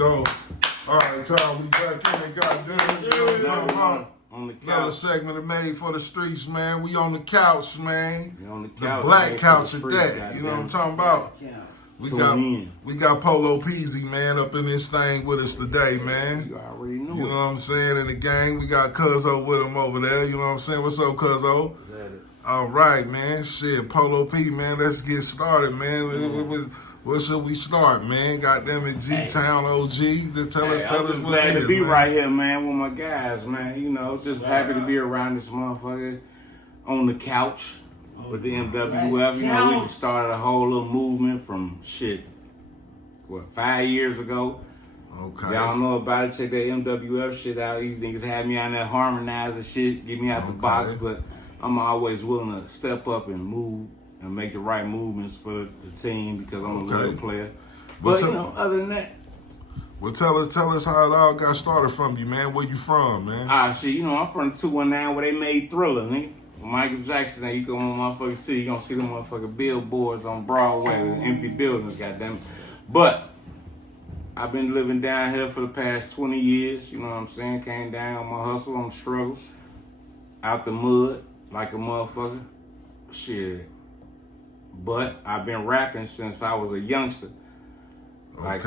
go. All right, Kyle, we back in it, goddamn. You know what I'm talking about? On the couch. Another segment of Madefothestreets, man. We on the couch, man. We on the couch. The black couch at that. You know what I'm talking about? We got Polo.P, man, up in this thing with us today, man. You already know You know what I'm saying? In the gang, we got Cuzzo with him over there. You know what I'm saying? What's up, Cuzzo? All right, man. Shit, Polo.P, man. Let's get started, man. Where should we start, man? Goddamn it, G-Town OG. Just tell us I'm just what glad it is, to be man. right here, man, with my guys, man. You know, just happy to be around this motherfucker on the couch with the MWF. You know, we started a whole little movement from 5 years ago. Okay. Y'all know about it. Check that MWF shit out. These niggas had me on there harmonizing shit, get me out the box, but I'm always willing to step up and move and make the right movements for the team because I'm a little player. But you know, other than that. Well, tell us how it all got started from you, man. Where you from, man? Shit, you know, I'm from the 219 where they made Thriller, nigga. Michael Jackson, you go on motherfucking city, you gonna see them motherfucking billboards on Broadway with empty buildings, goddamn it. But I've been living down here for the past 20 years, you know what I'm saying? Came down on my hustle, on the struggle, out the mud like a motherfucker. Shit. But I've been rapping since I was a youngster. Like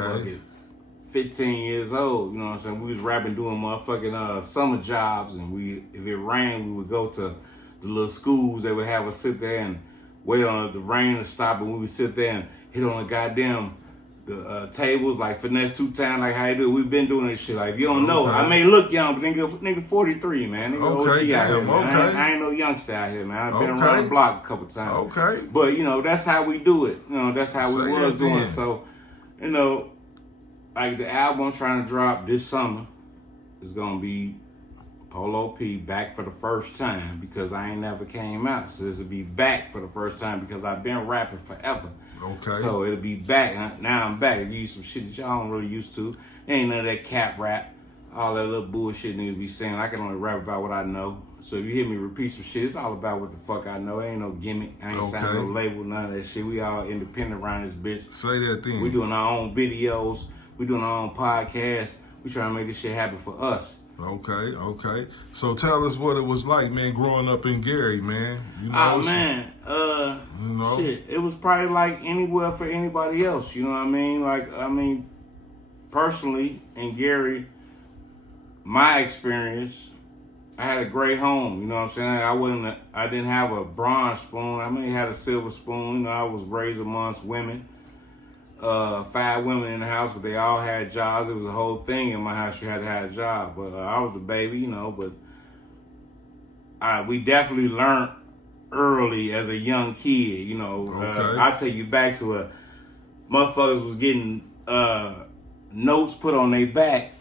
15 years old, you know what I'm saying? We was rapping doing motherfucking summer jobs, and if it rained, we would go to the little schools. They would have us sit there and wait on the rain to stop, and we would sit there and hit on the goddamn tables like Finesse 2 Times, like how you do. We've been doing this shit. Like, if you don't know, I may look young, but nigga 43, man. Nigga OG out here, man. I ain't no youngster out here, man. I've been around the block a couple times. But, you know, that's how we do it. You know, that's how we was doing it. So, you know, like the album I'm trying to drop this summer is gonna be Polo.P back for the first time because I ain't never came out. So this will be back for the first time because I've been rapping forever. So it'll be back. Now I'm back. I give you some shit that y'all don't really used to. Ain't none of that cap rap. All that little bullshit niggas be saying. I can only rap about what I know. So if you hear me repeat some shit, it's all about what the fuck I know. It ain't no gimmick. I ain't signed no label, none of that shit. We all independent around this bitch. Say that thing. We doing our own videos. We doing our own podcast. We trying to make this shit happen for us. Okay. So tell us what it was like, man, growing up in Gary, man. You know, shit. It was probably like anywhere for anybody else. You know what I mean? Like, personally in Gary, my experience, I had a great home. You know what I'm saying? I didn't have a bronze spoon. I may have had a silver spoon. You know, I was raised amongst women. 5 women in the house, but they all had jobs. It was a whole thing in my house. You had to have a job. But I was the baby, you know. But we definitely learned early as a young kid, you know. I'll take you back to motherfuckers was getting notes put on their back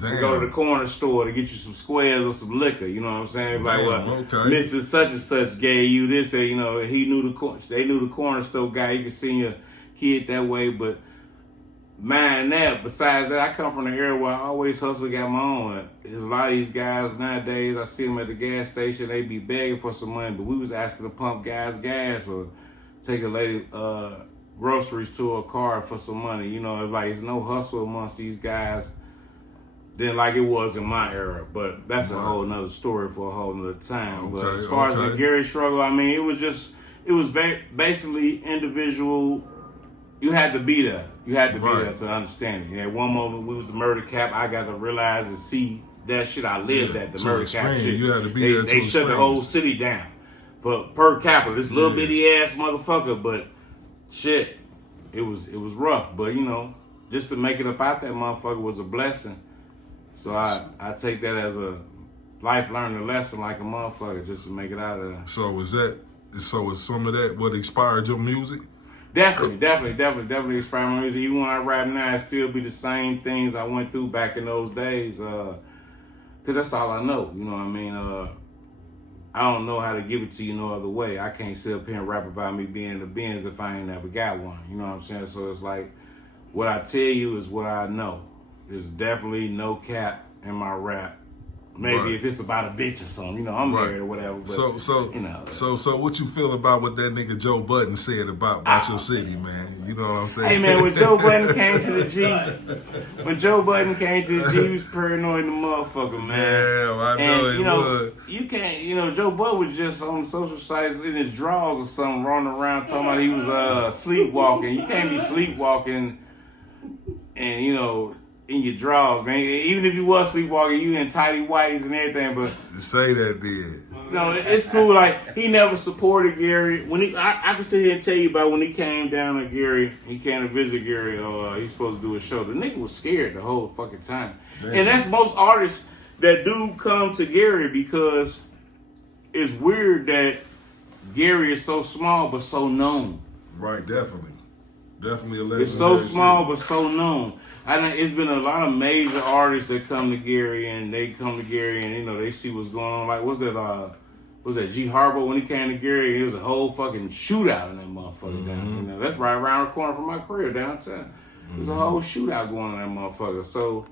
to go to the corner store to get you some squares or some liquor. You know what I'm saying? Like, Mrs. Such and Such gave you this, and, you know, they knew the corner store guy. You could see your kid that way, but besides that, I come from the area where I always hustle, got my own. There's a lot of these guys nowadays, I see them at the gas station, they be begging for some money, but we was asking to pump guys gas or take a lady groceries to a car for some money. You know, it's like, it's no hustle amongst these guys than like it was in my era, but that's a whole nother story for a whole nother time. But as far as the Gary struggle, it was basically individual. You had to be there. You had to be there to understand it. At one moment, we was the murder cap. I got to realize and see that shit. I lived at the murder cap shit. You had to be there. They shut the whole city down for per capita. This little bitty ass motherfucker, but shit, it was rough. But, you know, just to make it up out that motherfucker was a blessing. So I take that as a life learning lesson, like a motherfucker, just to make it out of there. So is some of that what inspired your music? Definitely inspired my music. Even when I rap now, it still be the same things I went through back in those days. Cause that's all I know. You know what I mean? I don't know how to give it to you no other way. I can't sit up here and rap about me being in the Benz if I ain't never got one. You know what I'm saying? So it's like, what I tell you is what I know. There's definitely no cap in my rap. Maybe if it's about a bitch or something, you know, I'm married or whatever. But, you know. So what you feel about what that nigga Joe Budden said about your city, man? You know what I'm saying? Hey, man, when Joe Budden came to the G, he was paranoid the motherfucker, man. Yeah, I know and, he was. You can't, Joe Budden was just on social sites in his drawers or something, running around talking about he was sleepwalking. You can't be sleepwalking and, in your drawers, man. Even if you was sleepwalking, you in tighty whities and everything, but... Say that, did. It's cool. Like, he never supported Gary. I can sit here and tell you about when he came down to Gary, he came to visit Gary, he's supposed to do a show. The nigga was scared the whole fucking time. Damn. And that's most artists that do come to Gary, because it's weird that Gary is so small but so known. Right, definitely. Definitely a legendary. It's so small but so known. It's been a lot of major artists that come to Gary, and they they see what's going on. Like, was that G Harbo when he came to Gary? It was a whole fucking shootout in that motherfucker down. That's right around the corner from my crib downtown. There's a whole shootout going on in that motherfucker. So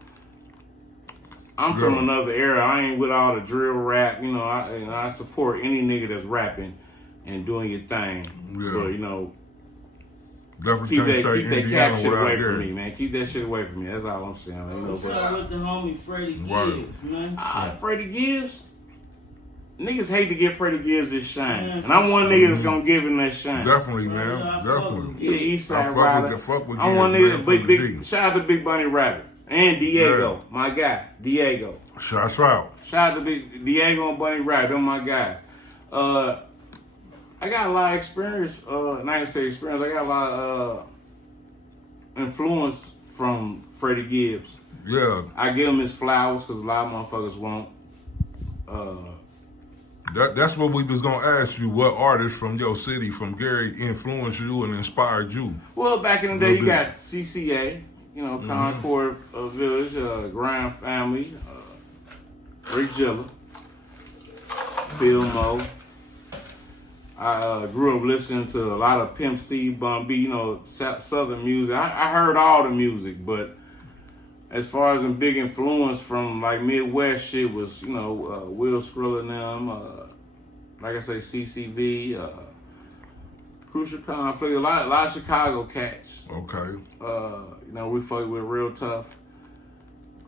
I'm from another era. I ain't with all the drill rap. I support any nigga that's rapping and doing your thing. Yeah. But definitely keep that cat shit away from me, man. Keep that shit away from me. That's all I'm saying. What's up with the homie Freddie Gibbs, man? Freddie Gibbs? Niggas hate to give Freddie Gibbs this shine. And I'm one nigga that's gonna give him that shine. Definitely, man. Definitely. Yeah, Eastside Rider. Fuck with I'm one nigga, big shout out to Big Bunny Rabbit. And Diego, my guy. Diego. Shout out. Shout out to Big Diego and Bunny Rabbit. They're my guys. I got a lot of experience, not gonna say experience, I got a lot of influence from Freddie Gibbs. Yeah. I give him his flowers because a lot of motherfuckers won't. That's what we was gonna ask you. What artists from your city, from Gary, influenced you and inspired you? Well, back in the day, you got CCA, Concord Village, Grind Family, Rick Gilla, Phil Mo. I grew up listening to a lot of Pimp C, Bun B, Southern music. I heard all the music, but as far as a big influence from like Midwest shit was, Will Skrilla and them, like I say, CCV, Crucial Conflict, a lot of Chicago cats. Okay. We fucked with Real Tough.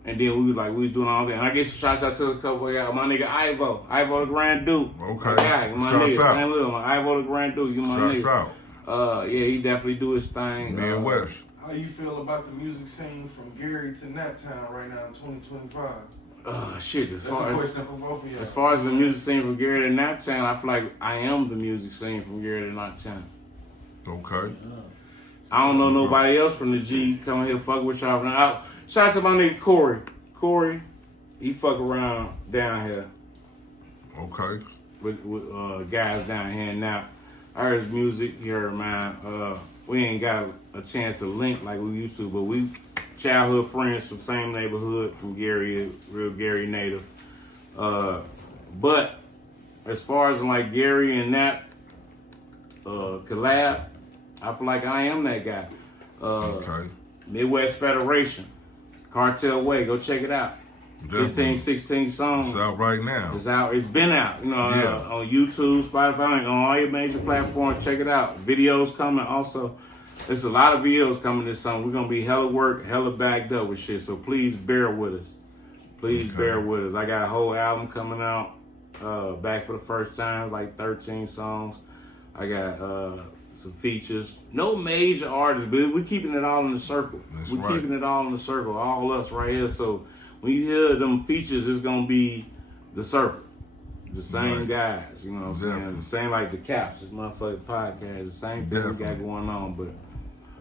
And then we was doing all that. And I guess shouts out to a couple of y'all. My nigga Ivo the Grand Duke. Okay. My nigga, St. Louis. Ivo the Grand Duke. You my nigga. Shouts out. Yeah, he definitely do his thing. Midwest. How you feel about the music scene from Gary to Naptown right now in 2025? Shit. That's a question for both of y'all. As far as the music scene from Gary to Naptown, I feel like I am the music scene from Gary to Naptown. Okay. I don't know nobody else from the G coming here fuck with y'all. Shout out to my nigga Corey. Corey, he fuck around down here. Okay. With guys down here now. I heard his music, he heard mine. We ain't got a chance to link like we used to, but we childhood friends from same neighborhood, from Gary, real Gary native. But as far as like Gary and Nap collab, I feel like I am that guy. Okay. Midwest Federation, Cartel Way, go check it out. Definitely. 15, 16 songs. It's out right now. It's out. It's been out. On YouTube, Spotify, on all your major platforms. Check it out. Videos coming also. There's a lot of videos coming this summer. We're going to be hella work, hella backed up with shit. So please bear with us. Please bear with us. I got a whole album coming out. Back for the first time, like 13 songs. I got some features. No major artists, but we're keeping it all in the circle. Keeping it all in the circle. All us right here. So when you hear them features, it's going to be the circle. The same guys, you know what I'm saying? The same like the Caps, this motherfucking podcast, the same thing we got going on. But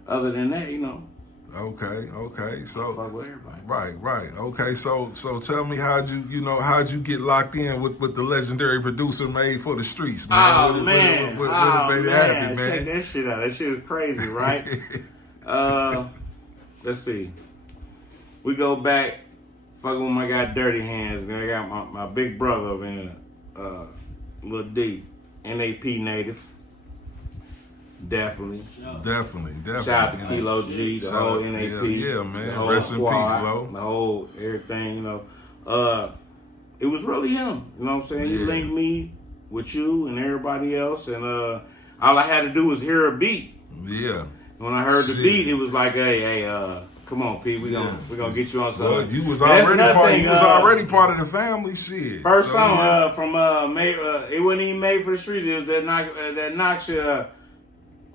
other than that, Okay. So fuck with everybody. Right. Okay, so tell me how'd you get locked in with the legendary producer Madefothestreets, man? What made it happen, man? Check that shit out. That shit was crazy, right? Let's see. We go back, fucking with my guy Dirty Hands, and I got my big brother over here, Lil D, NAP native. Definitely. Shout out to Kilo G, the whole NAP. Yeah, man. The whole Rest squad, in peace, Lo. The whole everything, it was really him. You know what I'm saying? He linked me with you and everybody else, and all I had to do was hear a beat. Yeah. When I heard the beat, it was like, hey, come on, P, we gonna get you on something. Well, you was already part of the family, shit. First song from Made, it wasn't even Made for the Streets. It was that knock shit.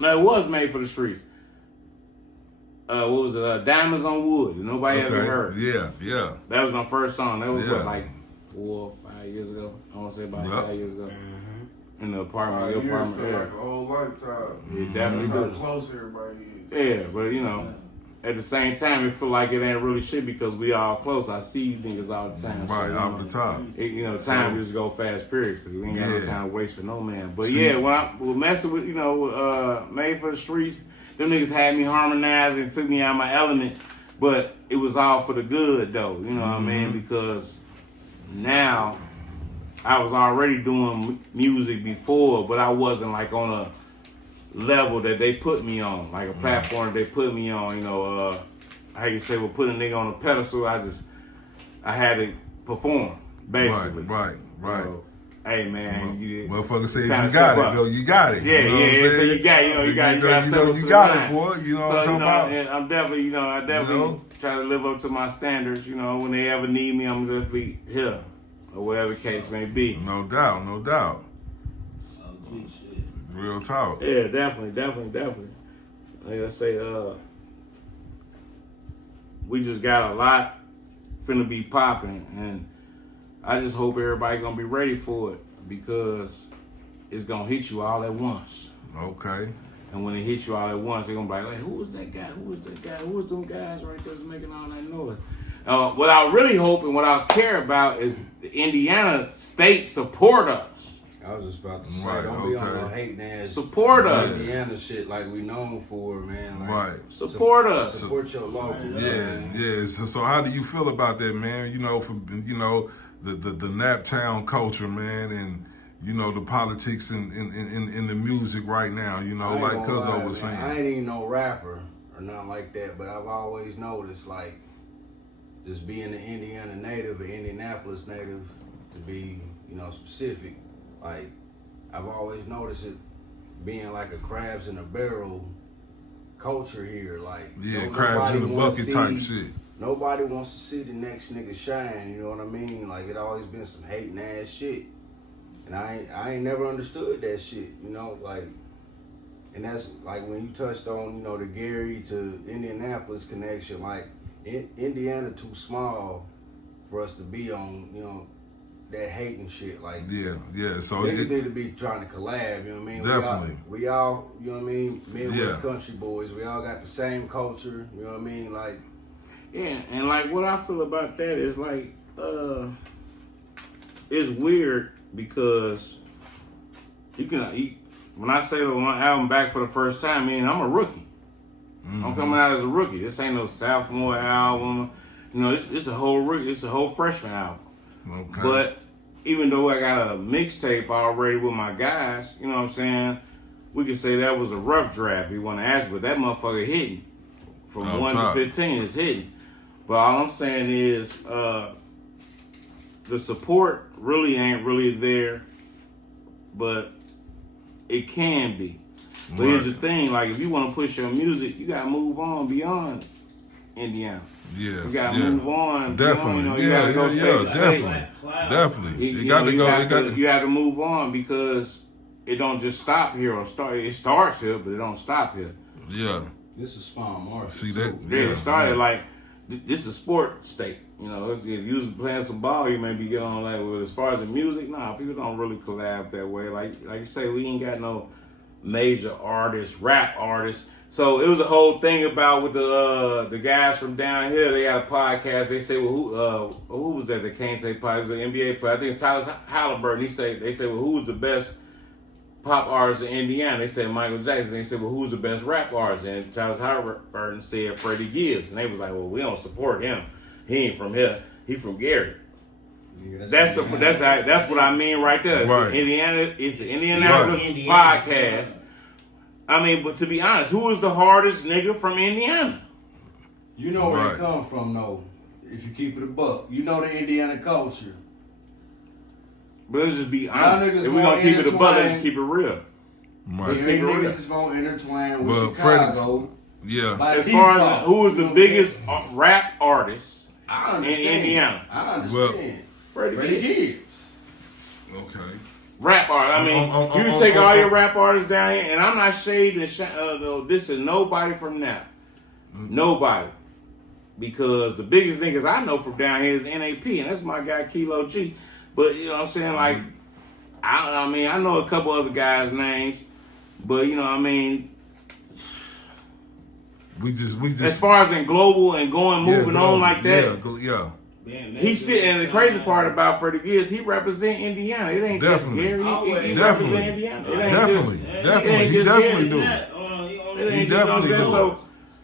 No, it was Made for the Streets. What was it? Diamonds on Wood. Nobody ever heard. Yeah. That was my first song. That was what, like 4 or 5 years ago. I want to say about 5 years ago. In the apartment, your apartment. Feel like a whole lifetime. It definitely That's how does. close everybody is. Yeah, but you know, at the same time, it feel like it ain't really shit because we all close. I see you niggas all the time. Right, so, off the top. Time just go fast, period, because we ain't got no time to waste for no man. But when I was messing with, Made for the Streets, them niggas had me harmonizing and took me out of my element. But it was all for the good, though. You know what I mean? Because now I was already doing music before, but I wasn't like on a level that they put me on, like a platform that they put me on. How you say, put a nigga on a pedestal. I had to perform, basically. Right. Hey man, motherfucker says you got it, though. You got it. Yeah, you know what I'm saying? So you got it, you got it, boy. You know what I'm talking about? And I'm definitely, I definitely try to live up to my standards. When they ever need me, I'm definitely here, or whatever the case may be. No doubt. Oh, good shit. Real talk. Yeah, definitely. Like I say, we just got a lot finna be popping, and I just hope everybody gonna be ready for it because it's gonna hit you all at once. Okay. And when it hits you all at once, they're gonna be like, hey, who was that guy? Who was them guys right there making all that noise? What I really hope and what I care about is the Indiana state support us. I was just about to say, don't be on no hating ass support us. Indiana shit like we known for, man. Right. Support us. Support your local. Yeah. So how do you feel about that, man? The Naptown culture, man, and the politics in the music right now. Like Cuzzo was saying. I ain't even no rapper or nothing like that, but I've always noticed, like, just being an Indiana native, an Indianapolis native, to be, specific. Like, I've always noticed it being like a crabs in a barrel culture here. Like, crabs in the bucket type shit. Nobody wants to see the next nigga shine, you know what I mean? Like, it always been some hating ass shit. And I ain't never understood that shit, like, and that's like when you touched on, the Gary to Indianapolis connection, like, Indiana too small for us to be on, that hating shit. Like, yeah. So niggas need to be trying to collab, you know what I mean? Definitely. We all, you know what I mean? Midwest country boys, we all got the same culture, you know what I mean? Like, yeah, and like what I feel about that is like, it's weird because when I say on my album Back for the First Time, I'm a rookie. I'm coming out as a rookie. This ain't no sophomore album. It's a whole rookie. It's a whole freshman album. Okay. But even though I got a mixtape already with my guys, you know what I'm saying? We could say that was a rough draft. If you want to ask, but that motherfucker hitting from 1 to 15 is hitting. But all I'm saying is the support really ain't really there, but it can be. But here's the thing, like if you want to push your music, you gotta move on beyond Indiana. Yeah. You gotta move on. Definitely. Beyond, you gotta go Definitely. You have to move on because it don't just stop here or start. It starts here, but it don't stop here. Yeah. this is small market. See that? Yeah, it started like this is a sport state. If you was playing some ball, you may be getting on like. Well, as far as the music, people don't really collab that way. Like you say, we ain't got no major artists, rap artists. So it was a whole thing about with the guys from down here. They had a podcast. They say, well, who was that? They can't say podcast. The NBA player. I think it's Tyler Halliburton. They say, well, who was the best pop artist in Indiana? They said Michael Jackson. They said, well, who's the best rap artist? And Tyler Halliburton said Freddie Gibbs. And they was like, well, we don't support him. He ain't from here. He from Gary. Yeah, that's what I mean right there. Right. It's an Indianapolis podcast. But to be honest, who is the hardest nigga from Indiana? You know where they come from, though. If you keep it a buck, you know the Indiana culture. But let's just be Y'all honest. niggas If we're gonna won't keep it a buck, let's intertwine. just keep it real. Right. Every niggas is gonna intertwine with Well, Chicago. Yeah. by As far as default, who is you the know what biggest I'm saying? rap artist I in understand. Indiana? I understand. Freddie Gibbs. Okay. Rap artist. I mean, you take all your rap artists down here, and I'm not shading this is nobody from now. Nobody. Because the biggest niggas I know from down here is NAP, and that's my guy Kilo G. But you know what I'm saying? Like, I mean, I know a couple other guys' names, but you know what I mean? We just As far as in global and moving on like that, Yeah. Man, he still, and the crazy part about Freddie Gibbs, he represent Indiana. It ain't Definitely. just Gary. He Definitely. represent Indiana. It ain't Definitely. just, Definitely. He definitely do. it He ain't just, definitely you know what I'm saying? do. So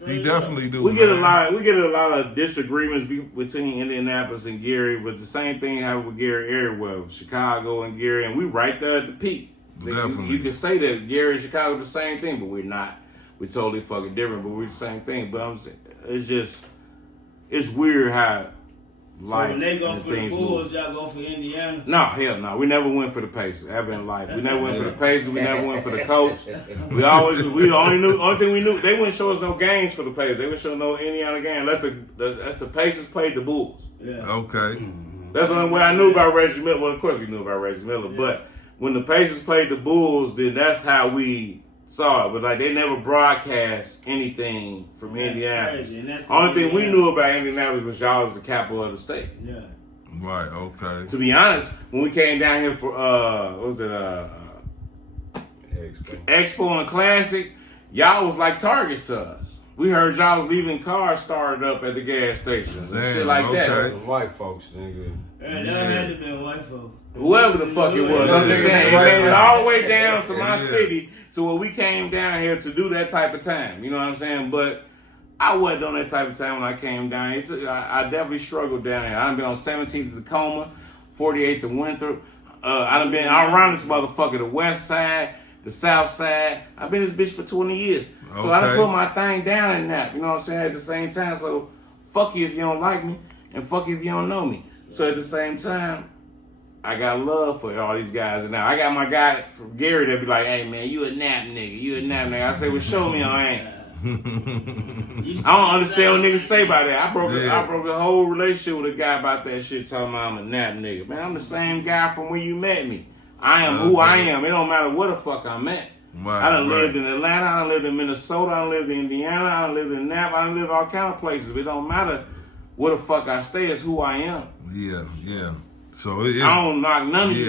He definitely do. we get man. a lot of disagreements between Indianapolis and Gary, but the same thing happened with Gary everywhere, Chicago and Gary, and we right there at the peak. Definitely. You can say that Gary and Chicago are the same thing, but we're not. We're totally fucking different, but we're the same thing. But I'm saying, it's weird how So life when they go and for the things Bulls, move. y'all go for Indiana. No, hell no. We never went for the Pacers ever in life. We never went for the Pacers. We never went for the Colts. We only thing we knew, they wouldn't show us no games for the Pacers. They wouldn't show no Indiana game unless the Pacers played the Bulls. Yeah. Okay. That's the only way I knew about Reggie Miller. Well, of course we knew about Reggie Miller, but when the Pacers played the Bulls, then that's how we saw it. But like they never broadcast anything from Indiana. Crazy. And that's Only thing we Indiana. knew about Indianapolis was y'all was the capital of the state. Yeah. Right. Okay. To be honest, when we came down here for what was it, Expo and Classic, y'all was like targets to us. We heard y'all was leaving cars started up at the gas stations and shit Damn, like that. okay. Some white folks, nigga. And that had to be white folks. Whoever the fuck it was, I'm just saying, it made it all the way down to my Yeah. city to where we came down here to do that type of time. You know what I'm saying? But I wasn't on that type of time when I came down here. I definitely struggled down here. I done been on 17th to Tacoma, 48th to Winthrop. I done been all around this motherfucker, the west side, the south side. I've been this bitch for 20 years. So I done Okay. put my thing down in that, you know what I'm saying, at the same time. So fuck you if you don't like me, and fuck you if you don't know me. So at the same time, I got love for all these guys. And now I got my guy from Gary that be like, hey man, you a nap nigga, you a nap nigga. I say, well show me I ain't. I don't understand what niggas say about that. I broke a whole relationship with a guy about that shit talking about I'm a nap nigga. Man, I'm the same guy from when you met me. I am who I am. It don't matter where the fuck I'm at. Right, I done right. lived in Atlanta, I done lived in Minnesota, I done lived in Indiana, I done lived in Napa, I done lived all kind of places. But it don't matter where the fuck I stay, it's who I am. Yeah. So it's, I don't knock none of you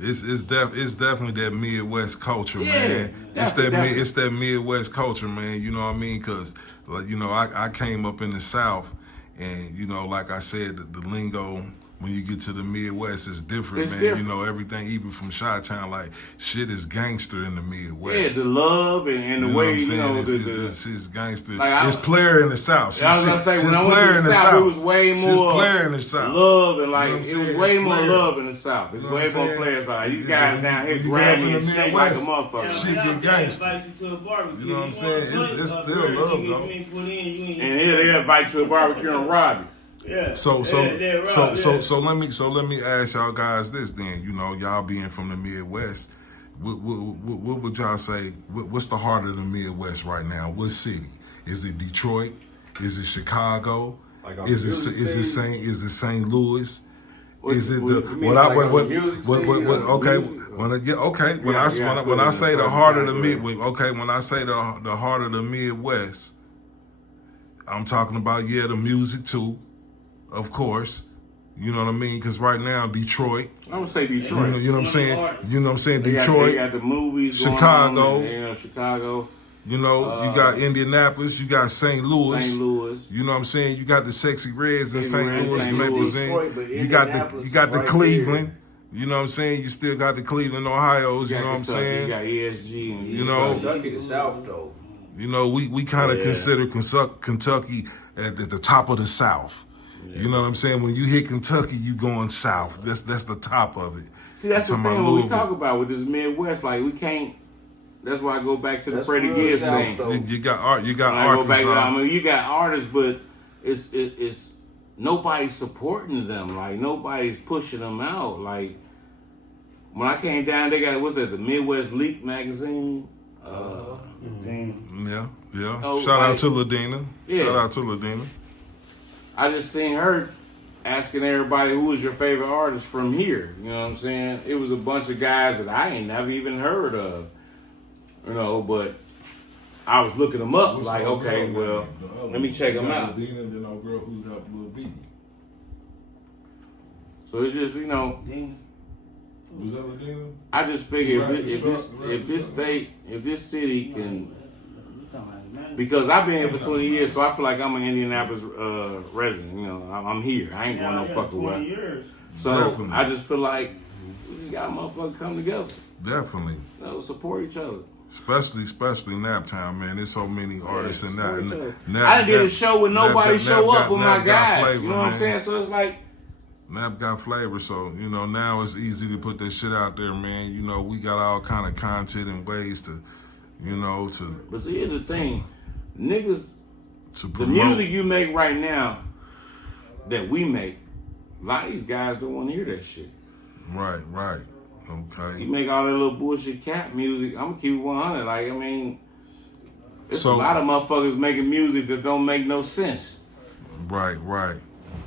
niggas. It's definitely that Midwest culture, Yeah, man. definitely. It's that Midwest culture, man. You know what I mean? Because like, you know, I came up in the South, and you know, like I said, the lingo when you get to the Midwest is different, It's man. different. You know, everything, even from Chi-Town, like shit is gangster in the Midwest. Yeah, the love and the You know way, what I'm saying? the It's gangster. Like, It's player in the South. I was gonna say, when She's I went player to in the the South, South. it was way She's more player in the South. love and like You know what I'm it was saying? way It's more player. love in the South. It's You know way what I'm more saying? players out. These You- guys you- down here you get up in grimy the and shake like a Midwest, motherfucker. shit get gangster. Invite you to a barbecue. You know what I'm saying? It's still love, though. And here they invite you to a barbecue and rob you. Yeah. So Yeah. let me ask y'all guys this then. You know, y'all being from the Midwest, what would y'all say? What's the heart of the Midwest right now? What city? Is it Detroit? Is it Chicago? Like our Is music it scene? St. Louis? Is it What the you mean, what I like what on what the music what scene, what on the okay music? when I yeah okay when Yeah, I you gotta when put it I in say a the certain heart of the category. when I say the heart of the Midwest, I'm talking about the music too, of course. You know what I mean? Because right now Detroit, I would say you Detroit. know what I'm saying? You know what I'm saying? They Detroit. got the movies Chicago. going on, you know, Chicago, You know, you got Indianapolis, you got St. Louis. St. Louis. You know what I'm saying? You got the Sexy Reds in St. St. Reds, Louis St. Louis, representing. Detroit, but You got Indianapolis you got is the right Cleveland. You know what I'm saying? You still got the Cleveland, Ohio's. You know what I'm saying? You got ESG and You know, Kentucky, the South, though. You know, we kind of Yeah. consider Kentucky at the top of the South. You know what I'm saying? When you hit Kentucky, you going south. That's the top of it. See, that's the I'm thing talking when we about talk about with this Midwest. Like, we can't. That's why I go back to the That's Freddie real Gibbs South, thing. though. You got When I go back to that, I Arkansas. mean, you got artists, but it's nobody's supporting them. Like, nobody's pushing them out. Like, when I came down, they got, what's that, the Midwest Leak magazine? Yeah. Oh, Shout out like- to Ladina. Yeah. Shout out to Ladina. I just seen her asking everybody who was your favorite artist from here. You know what I'm saying? It was a bunch of guys that I ain't never even heard of. You know, but I was looking them up. What's like, the okay, girl well, name? The other let me one. check You them got out. Ladina, then our girl who helped Lil B. So it's just, you know, Was that Ladina? I just figure Right, if this right. state, if this city can, because I've been here for 20 years, so I feel like I'm an Indianapolis resident. You know, I'm here. I ain't going no fucking 20 way. years. So Definitely. I just feel like we just got motherfuckers come together. Definitely. You know, support each other. Especially Naptown, man. There's so many artists in that. Support each And other. I did a show with nobody show up with my Nap got guys. flavor, You know what I'm man. saying? So it's like, Nap got flavor, so you know now it's easy to put that shit out there, man. You know we got all kind of content and ways to, you know, but see, here's the thing, niggas. to The promote. music you make right now, that we make, a lot of these guys don't want to hear that shit. Right. You Okay. make all that little bullshit cat music. I'm gonna keep it 100. Like, I mean, there's So- a lot of motherfuckers making music that don't make no sense. Right.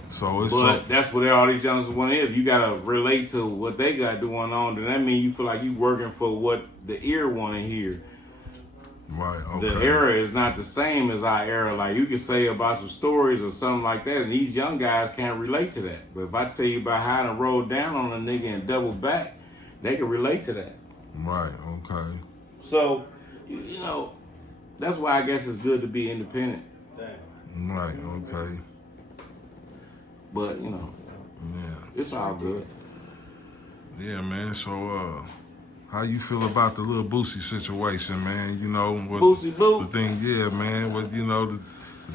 So it's But that's what all these youngsters want to hear. If you gotta relate to what they got going on, then that means you feel like you working for what the ear want to hear. right. Okay. The era is not the same as our era. Like, you can say about some stories or something like that, and these young guys can't relate to that. But if I tell you about how to roll down on a nigga and double back, they can relate to that. Right. Okay. So, you know, that's why I guess it's good to be independent. Right. Okay. But, you know, Yeah. it's all good. Yeah, man. So, how you feel about the little Boosie situation, man? You know what? Boosie Boo. The thing, yeah, man. What you know the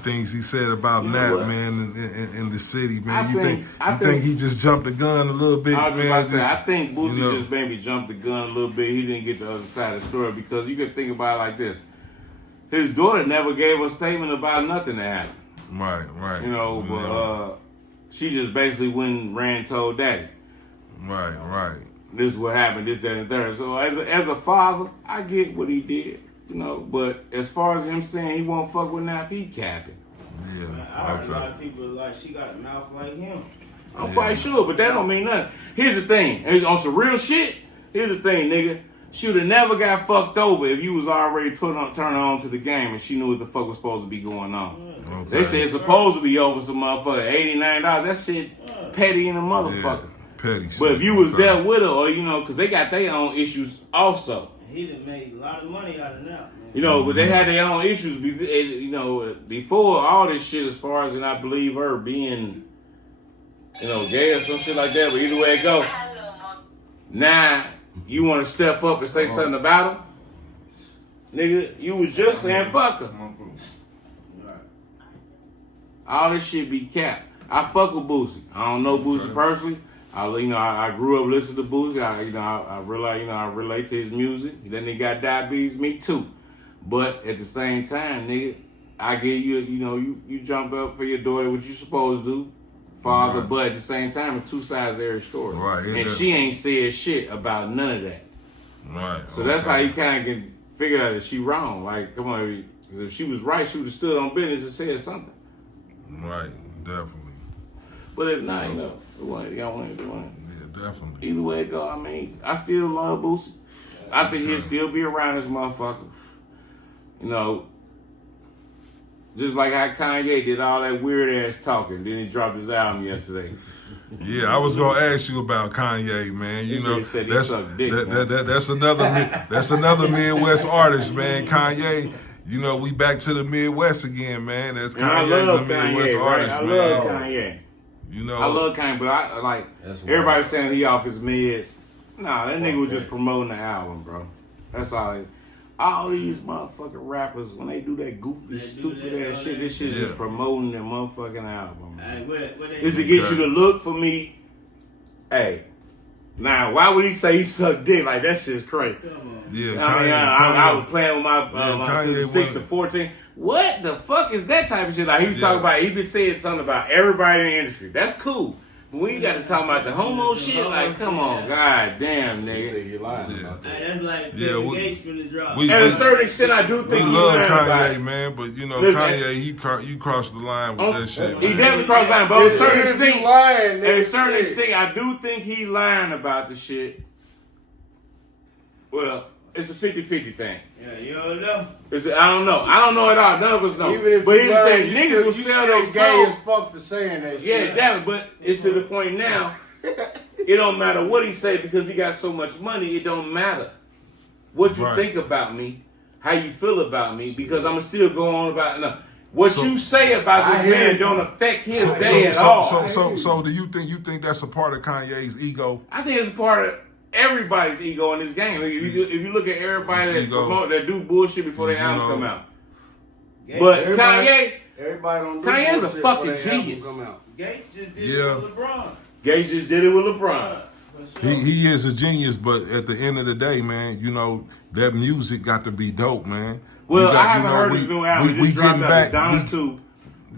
things he said about You know Nat, what? man, in the city, man. I You think- think he just jumped the gun a little bit, I was just man? about to say, I think Boosie you know. just maybe jumped the gun a little bit. He didn't get the other side of the story because you could think about it like this. His daughter never gave a statement about nothing that happened. Right. You know, but she just basically went and ran and told daddy. Right. This is what happened, this, that, and third. So as a father, I get what he did, you know. But as far as him saying he won't fuck with Nap, he capping. Yeah. I heard a lot Okay. of people like she got a mouth like him. I'm quite sure, but that don't mean nothing. Here's the thing, and on some real shit. Here's the thing, nigga. She would have never got fucked over if you was already turning on to the game and she knew what the fuck was supposed to be going on. Okay. They said it's supposed to be over some motherfucker $89. That shit petty in a motherfucker. Yeah. Petty. But if you was okay. there with her, or you know, because they got their own issues also. He done made a lot of money out of that, man. You know, but they had their own issues. You know, before all this shit, as far as, and I believe her being, you know, gay or some shit like that. But either way it go, now you want to step up and say something about him, nigga. You was just saying fuck her. All this shit be capped. I fuck with Boosie. I don't know Boosie personally. I grew up listening to Boosie. I realize, I relate to his music. Then he got diabetes, me too. But at the same time, nigga, I give you, you jump up for your daughter, what you supposed to do, father. Right. But at the same time, it's two sides of every story. Right. And she ain't said shit about none of that. Right. So that's how you kind of can figure out that she wrong. Like, come on, 'cause if she was right, she would have stood on business and said something. Right. Definitely. But if not, y'all want to do it. Yeah. Definitely. Either way it go, I mean, I still love Boosie. I think he'll still be around this motherfucker. You know, just like how Kanye did all that weird ass talking, then he dropped his album yesterday. Yeah, I was gonna ask you about Kanye, man. You He know, said he that's sucked dick, man. that's another Midwest artist, man. Kanye. You know, we back to the Midwest again, man. That's And I Kanye's love a Midwest Kanye, right? artist, I man. love Kanye. You know, I love Kanye, but I like That's everybody wild. saying he off his meds. Nah, that nigga was just promoting the album, bro. That's all. All these motherfucking rappers, when they do that goofy, They do stupid that, ass all shit, that this shit shit. is promoting their motherfucking album. Hey, what they Is to get you to look for me. Hey, now why would he say he sucked dick? Like that shit's crazy. Come on. yeah, I mean, I was playing with my Kanye sister 6 to was- 14. What the fuck is that type of shit? Like he was Yeah. talking about, he been saying something about everybody in the industry. That's cool. But when you got to talk about the homo shit, like, come on, god damn, You nigga. think you lying Yeah. about that? Hey, that's like Yeah, Kevin we- Gates from the drop. we- At a certain extent, I do We think he love lying about Kanye, it. man, but you know, Listen, Kanye, you crossed the line with that shit. He Man. definitely crossed the line, but at a certain If you extent, lying, at a nigga, certain shit. extent, I do think he lying about the shit. Well, it's a 50-50 thing. Yeah, you don't know. I don't know. I don't know at all. None of us know. Even if But you here's the lying, thing: you niggas still- will you sell still their gay as soul. fuck for saying that shit. Yeah, exactly. But it's to the point now. It don't matter what he say because he got so much money. It don't matter what you Right. think about me, how you feel about me, because I'ma still go on about what So- you say about I this hear man you. don't affect his So, day at so, all. so, do you think that's a part of Kanye's ego? I think it's a part of everybody's ego in this game. If you look at everybody His that ego. promote that do bullshit before their You album know. come out, Gates, but Everybody- Kanye. Everybody don't do Kanye's a bullshit fucking before their album genius. come out. Gates just did Yeah. it with LeBron. Gates just did it with LeBron. For sure. He is a genius, but at the end of the day, man, you know that music got to be dope, man. Well, You got- I haven't you know, heard we- his new album. We He just dropped getting out back. Down we- to,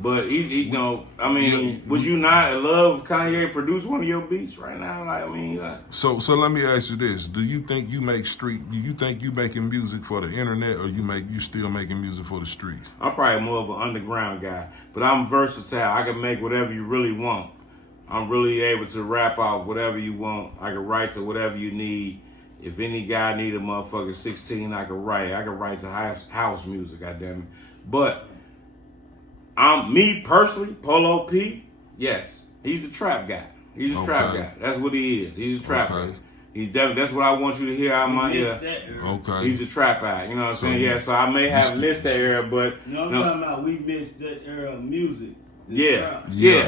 but he you know, I mean, Yeah, would you not love Kanye produce one of your beats right now? Like, I mean, So let me ask you this: do you think you make street? Do you think you making music for the internet, or you still making music for the streets? I'm probably more of an underground guy, but I'm versatile. I can make whatever you really want. I'm really able to rap off whatever you want. I can write to whatever you need. If any guy need a motherfucking 16, I can write. I can write to house music, goddamn it. But I'm me personally, Polo.P. Yes, he's a trap guy. He's a trap Okay. guy. That's what he is. He's a trap Okay. guy. He's definitely. That's what I want you to hear out of my You ear. missed that era. Okay. He's a trap guy. You know what I'm So saying? you- Yeah. So I may have missed that era, but You know what I'm talking about? We missed that era of music. The yeah, trap.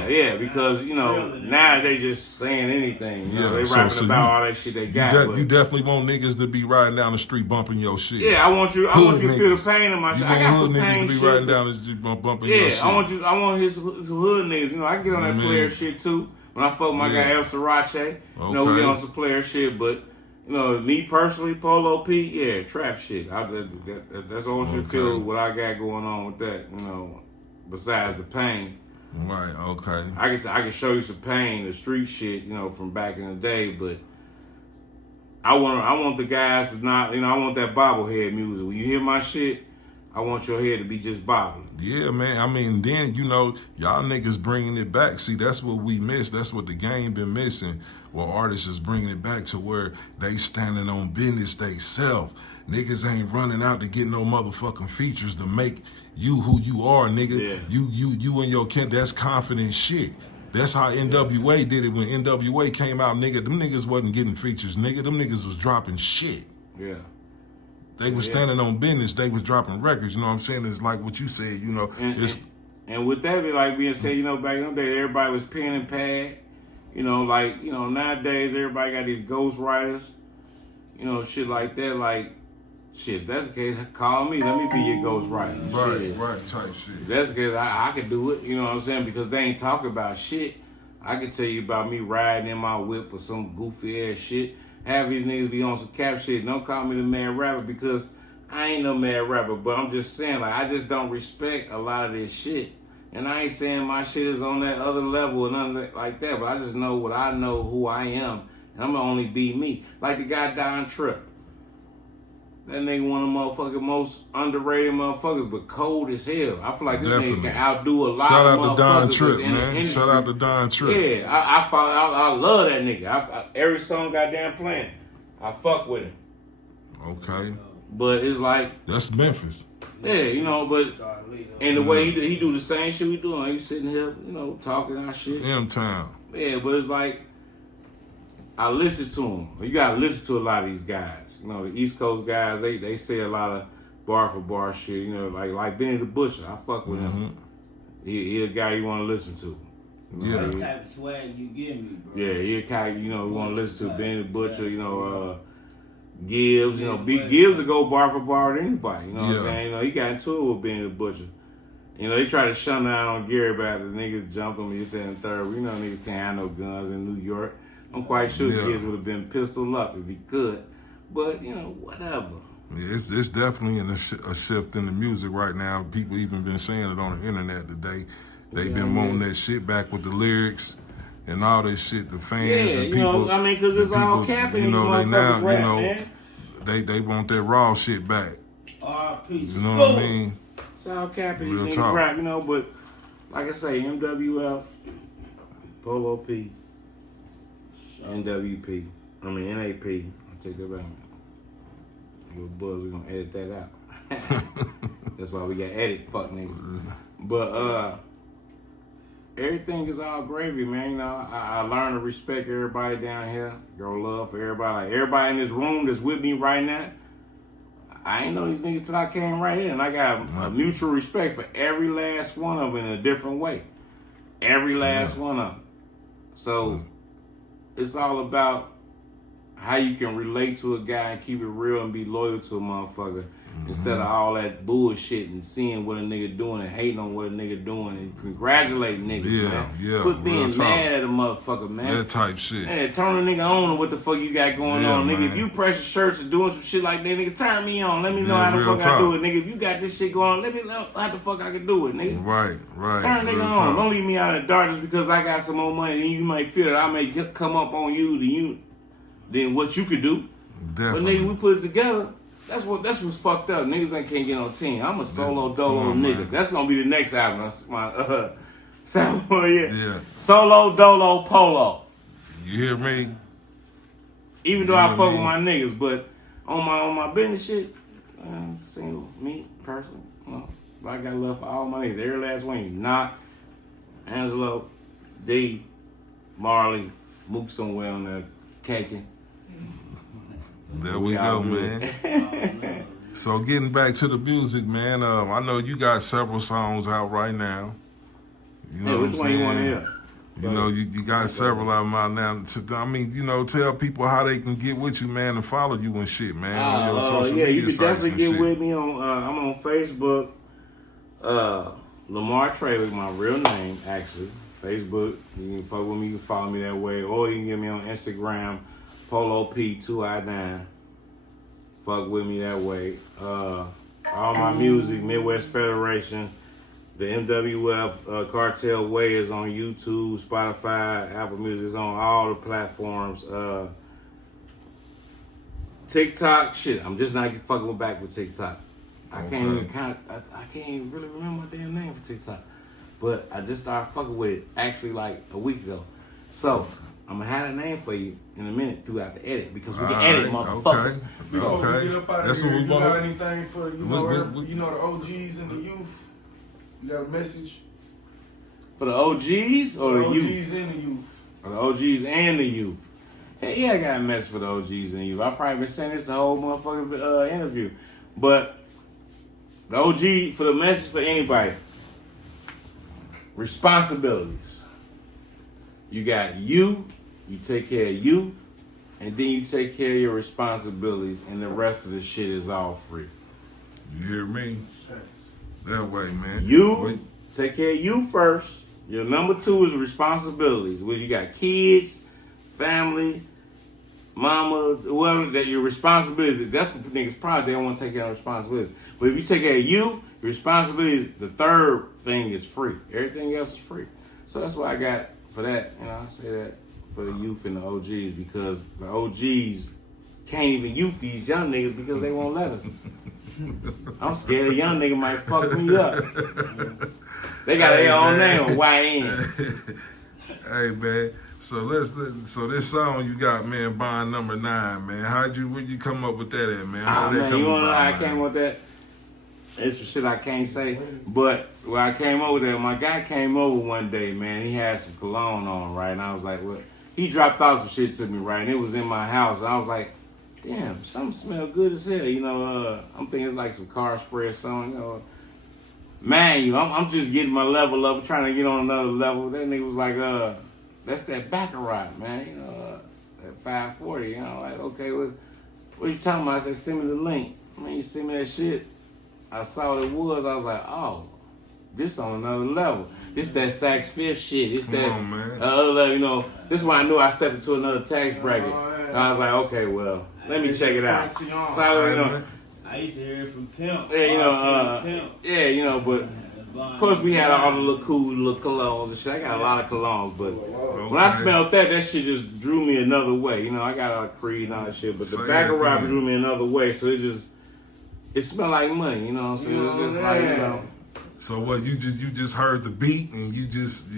yeah, because you know Really. now they just saying anything. You know, Yeah, they so- rapping so about you- all that shit they You, got. but- you definitely want niggas to be riding down the street bumping your shit. yeah, I want you to Hood feel niggas. the pain in my You shit. I want got hood some niggas pain to be shit. riding but- down the street bumping your yeah, shit. I want his hood niggas. You know, I get on that Man. player shit too. When I fuck with my guy Yeah. El Srirache, you know, we Okay. get on some player shit. But you know, me personally, Polo.P, yeah, trap shit. That's all you Okay. feel what I got going on with that. You know, besides the pain. Right. Okay. I can show you some pain, the street shit, you know, from back in the day, but I want the guys to not, you know, I want that bobblehead music. When you hear my shit, I want your head to be just bobbling. Yeah, man. I mean, then, you know, y'all niggas bringing it back. See, that's what we miss. That's what the game been missing. Well, artists is bringing it back to where they standing on business they self. Niggas ain't running out to get no motherfucking features to make you who you are, nigga. Yeah. You and your kid, that's confident shit. That's how NWA did it when NWA came out, nigga. Them niggas wasn't getting features, nigga. Them niggas was dropping shit. Yeah. They was standing on business. They was dropping records. You know what I'm saying? It's like what you said, you know. And with that, be like being said, you know, back in the day, everybody was pen and pad. You know, like, you know, nowadays, everybody got these ghost writers. You know, shit like that. Like, shit, if that's the case, call me. Let me be your ghost writer. Right, Shit. right, type shit. If that's the case, I could do it. You know what I'm saying? Because they ain't talking about shit. I can tell you about me riding in my whip or some goofy ass shit. Have these niggas be on some cap shit. Don't call me the mad rapper because I ain't no mad rapper. But I'm just saying, like, I just don't respect a lot of this shit. And I ain't saying my shit is on that other level or nothing like that. But I just know what I know, who I am. And I'm gonna only be me. Like the guy Don Tripp. That nigga one of the motherfucking most underrated motherfuckers, but cold as hell. I feel like this nigga can outdo a lot Shout of out to motherfuckers Don that's Tripp, in the man. industry. Shout out to Don Tripp. Yeah, I love that nigga. Every song goddamn playing, I fuck with him. Okay. But it's like, That's Memphis. yeah, you know, but Start leading. and the way he do the same shit we doing, like he sitting here, you know, talking our shit. M-Town. Yeah, but it's like, I listen to him. You gotta listen to a lot of these guys. You know, the East Coast guys, they say a lot of bar for bar shit. You know, like Benny the Butcher. I fuck with him. He a guy you want to listen to. Yeah. That type of swag you give me, bro. Yeah, he a guy you know you want to listen to. Benny the Butcher. You know, Gibbs. You know, Big Gibbs will go bar for bar with anybody. You know what I'm Yeah. saying? You know, he got into it with Benny the Butcher. You know, they tried to shut down on Gary about the niggas jumped him. He said in the third. We know niggas can't have no guns in New York. I'm quite sure Yeah. Gibbs would have been pistol up if he could. But, you know, whatever. Yeah, it's definitely a shift in the music right now. People even been saying it on the internet today. They been wanting that shit back with the lyrics. and all this shit. The fans Yeah, and you people. know, I mean, because it's the all people, capping you know, these they now, motherfuckers rap, you know, man. they want that raw shit back. R.I.P. You know what I mean? It's all capping Real these niggas talk. rap, you know, but like I say, MWF, Polo.P, NWP, I mean NAP, I'll take that back. Little buzz, we're gonna edit that out. That's why we got edit, fuck niggas. But everything is all gravy, man. You know, I learned to respect everybody down here. Grow love for everybody. Like everybody in this room that's with me right now. I ain't know these niggas till I came right here, and I got a mutual respect for every last one of them in a different way. Every last one of them. So it's all about how you can relate to a guy and keep it real and be loyal to a motherfucker instead of all that bullshit and seeing what a nigga doing and hating on what a nigga doing and congratulating niggas, man. Quit being mad at a motherfucker, man. That type shit. Man, turn a nigga on to what the fuck you got going on, nigga. Man. If you pressure shirts and doing some shit like that, nigga, turn me on. Let me know how the fuck I do it, nigga. If you got this shit going on, let me know how the fuck I can do it, nigga. Right. Turn a nigga Real on. talk. Don't leave me out in the dark just because I got some more money and you might feel that I may come up on you than what you could do. Definitely. But nigga, we put it together. That's what's fucked up. Niggas ain't can't get on team. I'm a solo dolo nigga. Man. That's gonna be the next album. That's my sound Yeah. Solo dolo polo. You hear me? Even though You know I what fuck I with mean? my niggas, but on my business shit, single, me personally, I got love for all my niggas. Every last one. Knock, Angelo, D, Marley, Mook somewhere on there, caking. There we go, man. So getting back to the music, man. I know you got several songs out right now. You know Which what I'm one saying? you want to hear? You know, you got several of them out now. I mean, you know, tell people how they can get with you, man, and follow you and shit, man. On your social yeah, media you can sites definitely and get shit. with me on. I'm on Facebook. Lamar Traylor, my real name, actually. Facebook. You can fuck with me. You can follow me that way, or you can get me on Instagram, Polo.P 2I9. Fuck with me that way. All my music, Midwest Federation. The MWF Cartel Way is on YouTube, Spotify, Apple Music. It's on all the platforms. TikTok, shit. I'm just not fucking back with TikTok. I can't even really remember my damn name for TikTok. But I just started fucking with it actually like a week ago. So I'm gonna have a name for you in a minute throughout the edit because we can edit motherfuckers. Before we get up out of That's here, what we you want. got anything for We- the OGs and the youth? You got a message? For the OGs or the youth? OGs and the youth. For the OGs and the youth. Hey, yeah, I got a message for the OGs and the youth. I probably been saying this the whole motherfucking interview. But the OG, for the message for anybody, responsibilities. You got you take care of you, and then you take care of your responsibilities, and the rest of the shit is all free. You hear me? That way, man. You take care of you first. Your number 2 is responsibilities, which you got kids, family, mama, whoever that your responsibilities. That's what niggas probably they don't want to take care of responsibilities. But if you take care of you, your responsibilities, the third thing is free. Everything else is free. So that's what I got for that. You know, I say that for the youth and the OGs because the OGs can't even youth these young niggas because they won't let us. I'm scared a young nigga might fuck me up. They got their own name, YN. Hey, man. So this song you got, man, Bond Number 9, man. Where'd you come up with that at, man? How did that Man, come you wanna know about, how I man? came with that? It's some shit I can't say. But when I came over there, my guy came over one day, man. He had some cologne on, right? And I was like, well, he dropped off some shit to me, right? And it was in my house. And I was like, damn, something smell good as hell. You know, I'm thinking it's like some car spray or something. You know, man, I'm just getting my level up, trying to get on another level. That nigga was like, that's that Baccarat, man. You know, that 540. You know, like, okay, what you talking about? I said, send me the link. Man, you send me that shit. I saw what it was. I was like, oh, this on another level. This that Saks Fifth shit. It's Come that on, man. other level. You know, this is why I knew I stepped into another tax bracket. And I was like, okay, well, let me check it out. So, you know, I used to hear it from Pimp. yeah, you know, Pimp. yeah, you know, but Of course, we had all the little cool little colognes and shit. I got a lot of colognes, but when I smelled that shit just drew me another way. You know, I got all Creed and all that shit, but the Baccarat drew me another way. So it smelled like money. You know what I'm saying? It's just like, you know. So what? You just heard the beat and you just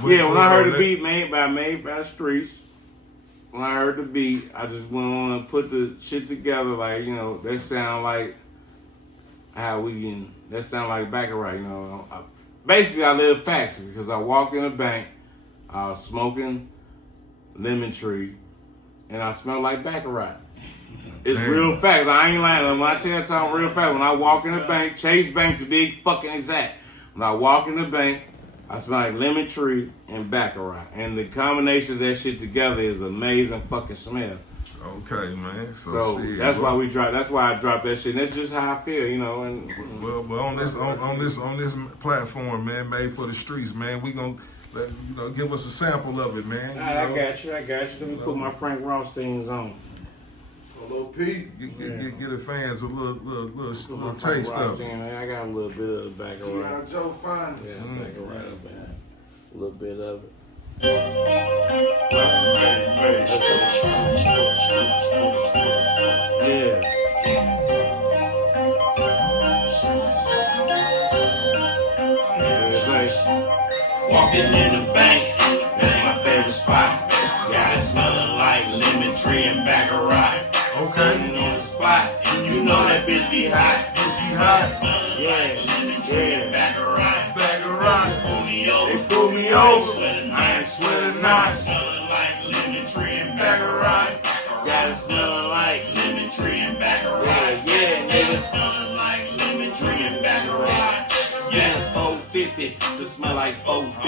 went when I heard the beat made by the Streets. When I heard the beat, I just went on and put the shit together. Like, you know, that sound like that sound like Baccarat, you know. Basically, I live factory because I walked in the bank, I was smoking lemon tree, and I smelled like Baccarat. It's real facts. I ain't lying. When I tell you something real fact, when I walk in the bank, Chase Bank to be fucking exact. When I walk in the bank, I smell like lemon tree and Baccarat. And the combination of that shit together is amazing fucking smell. Okay, man. So that's why we dropped. That's why I dropped that shit. And that's just how I feel, you know. And well, on this platform, man, made for the streets, man, we gonna give us a sample of it, man. I got you. Let me put my Frank Rothstein's on. Polo.P, get the fans a little taste of it. I got a little bit of the Baccarat. Joe Fine. Yeah, Baccarat up there. A little bit of it. Yeah. Walking in the bank, that's my favorite spot. Got it smelling like lemon tree and Baccarat. Sitting on the spot, you know that bitch be hot. Smelling like lemon tree and Baccarat. They pull me over. I ain't sweating not. Smelling like lemon tree and Baccarat. Got it smelling like lemon tree and Baccarat. Yeah, nigga. Smelling like lemon tree and Baccarat. Smell 450 to smell like 450.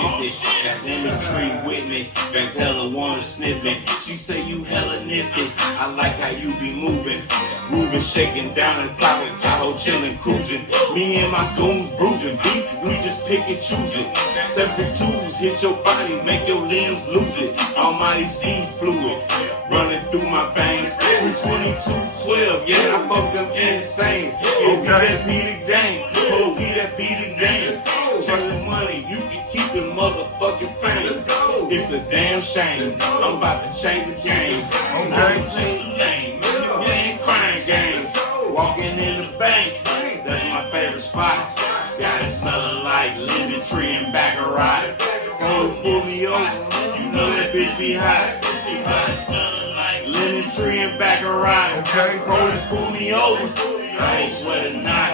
Got lemon tree with me. Can tell her wanna sniff me. She say you hella nifty. I like how you be moving. Grooving, shaking down the top of Tahoe, chilling, cruising. Me and my goons bruising. Beef, we just pick and choose it. 762s hit your body, make your limbs lose it. Almighty seed fluid running through my veins. 2212, yeah, I fuck them insane. If we that beat the game, Polo, we that beat the games. Check some money, you can keep the motherfucking fame. It's a damn shame. I'm about to change the game. I'm about to change the lane. You playing crime games. Walking in the bank, that's my favorite spot. Got it smelling like lemon tree and Baccarat. So pull me over, you know that bitch be hot. Got it smelling like lemon tree and Baccarat. Police pull me over, I ain't sweating not.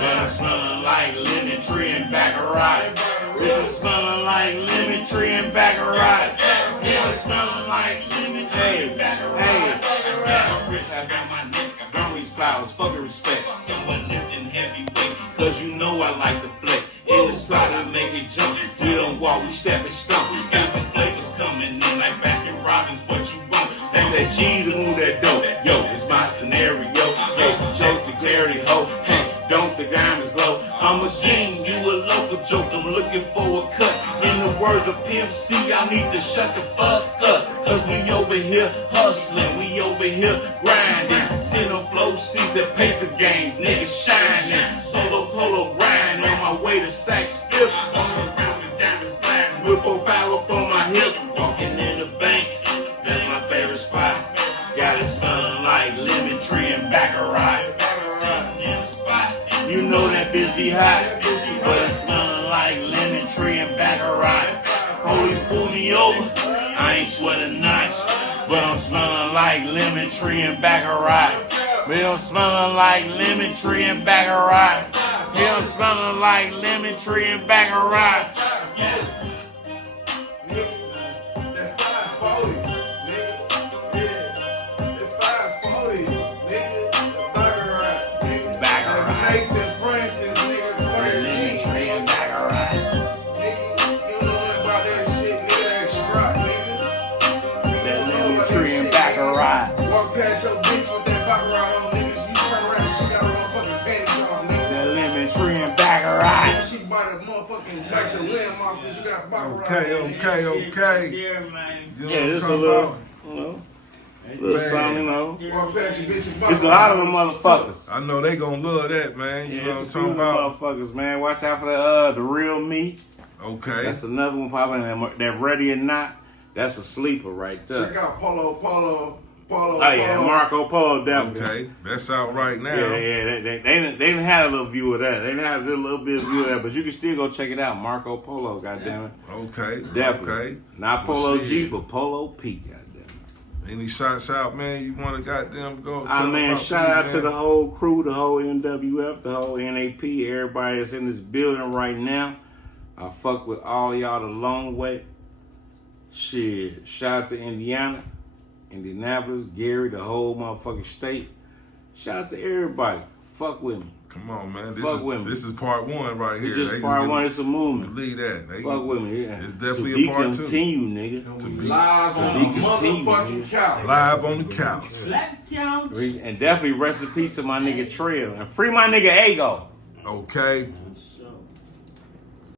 But I'm smelling like lemon tree and Baccarat. I'm smelling like lemon tree and Baccarat. Yeah, I'm smelling like lemon tree and Baccarat. I got my neck, burn these flowers, fucking respect. Somewhat lifting heavyweight, cause you know I like to flex. In the spot, I make it jump. We don't walk, we step and stump. We got some flavors coming in like Baskin Robbins, what you want? Stamp that G to move that dope. Yo, it's my scenario. Yo, joke to clarity, ho. Don't the diamonds low. I'm a king, you a local joke. I'm looking for a cut. In the words of Pimp C, I need to shut the fuck up. Cause we over here hustling, we over here grinding. Sit on flow seats at Pacer games, niggas shining. Solo Polo riding on my way to Saks Fifth. Walking around with diamonds blind, with 4-5 up on my hip. Walking in the bank, that's my favorite spot. Got it smelling like lemon tree and Baccarat. Sitting in the spot, you know that bitch be hot. But it's smelling like lemon tree and Baccarat. Police pull me over, I ain't sweating knots. But I'm smelling like lemon tree and Baccarat. But I'm smelling like lemon tree and Baccarat. Yeah, I'm smelling like lemon tree and Baccarat. Walk past your bitch with that Baccarat on, niggas. You turn around and she got her motherfucking panties on, nigga. That lemon tree and Baccarat. She bite a motherfucking, bite your limb off because you got Baccarat. Okay. Yeah, man. You know Yeah, what this I'm a talking little, about? you know. Little Man. something, you know. Walk past your bitch and It's a lot of them motherfuckers. I know they gonna love that, man. You Yeah, know what it's I'm a few talking about? motherfuckers, man. Watch out for the real me. Okay. That's another one popping. That Ready or Not. That's a sleeper right there. Check out Polo. Oh yeah, Marco Polo definitely. Okay, that's out right now. Yeah. They didn't have a little view of that. They didn't have a little bit of view of that, but you can still go check it out. Marco Polo, goddamn it. Okay, Definitely. okay. Not Well, Polo shit. G, but Polo.P, goddamn it. Any shots out, man? You want to goddamn go? Ah, tell man, about shout you, out man? to the whole crew, the whole NWF, the whole NAP, everybody that's in this building right now. I fuck with all y'all the long way. Shit, shout out to Indiana, Indianapolis, Gary, the whole motherfucking state. Shout out to everybody. Fuck with me. Come on, man. Fuck with me. This is part one right here. It's just part one. It's a movement. Believe that. Fuck with me, yeah. It's definitely to be a part two. continued, nigga. To be Live on be the continued, motherfucking couch. live on the couch. Black couch. And definitely rest in peace to my nigga Trail. And free my nigga Ego. Okay.